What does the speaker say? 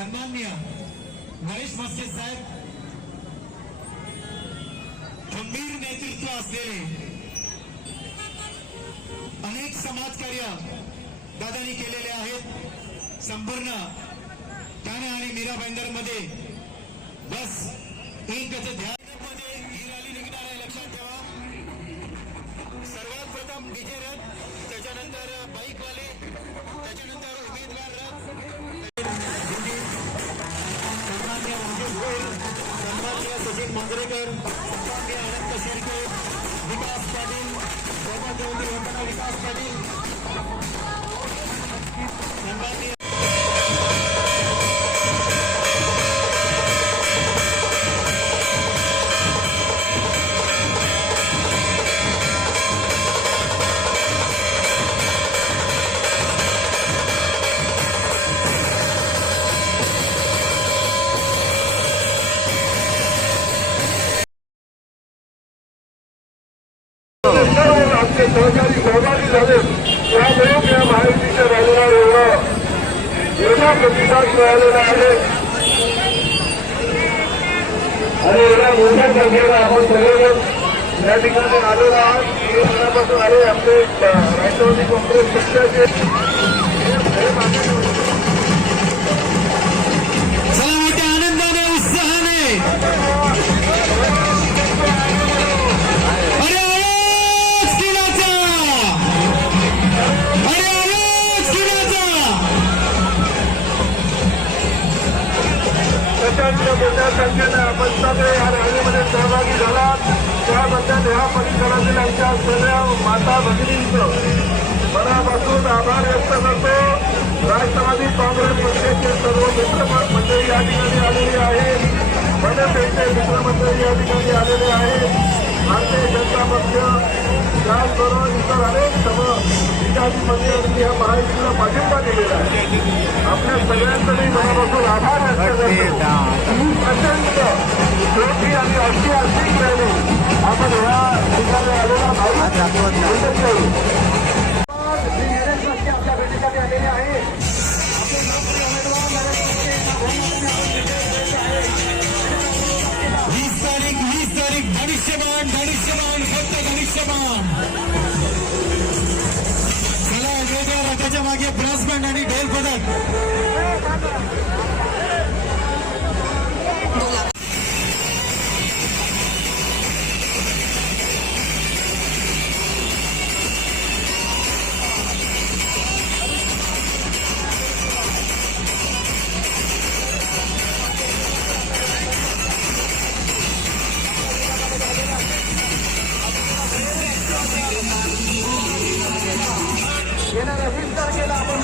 सन्माननीय नरेश म्हस्के साहेब खंबीर नेतृत्व असलेले अनेक समाजकार्य दादानी केलेले आहेत. संपूर्ण ठाणे आणि मीरा मध्ये बस एक त्याचं ध्यानमध्ये ही रॅली निघणार आहे. लक्षात ठेवा. सर्वात प्रथम विजय रथ. सन्मान्य सचिन मंगरेकर सन्मान्य अनंत शिर्के विकास पाटील सोबत देवली वंदना विकास पाटील आमचे सहकारी सहभागी झाले. त्यामुळे या महायुतीच्या एवढा एवढा प्रतिसाद मिळालेला आहे. आणि एवढ्या मोठ्या संख्येला आपण सगळेजण या ठिकाणी आलेलो आहोत. आले आपले राष्ट्रवादी काँग्रेस पक्षाचे. प्रचंड मोठ्या संख्येनं आपण सगळे या रॅलीमध्ये सहभागी झालात. त्याबद्दल या परिसरातील आमच्या सगळ्या माता भगिनींचं मनापासून आभार व्यक्त करतो. राष्ट्रवादी काँग्रेस पक्षाचे सर्व मित्रमंडळी या ठिकाणी आलेले आहेत. मनसेचे मित्रमंडळी या ठिकाणी आलेले आहेत. भारतीय जनता पक्ष त्याचबरोबर इतर अनेक सम विकासी मंडळांनी या महायुतीला पाठिंबा दिलेला आहे. आपल्या सगळ्यांचं मी मनापासून आभार व्यक्त करतो. प्रचंड मोठी आणि ऐतिहासिक रॅली आपण या ठिकाणी आलेला भाऊ आपल्या धनुष्यबाण धनुष्यबाण फक्त धनुष्यबाण. चला वेगळ्या रथाच्या मागे ब्रास बँड आणि ढोल पदक येणाऱ्या वीस तारखेला आपण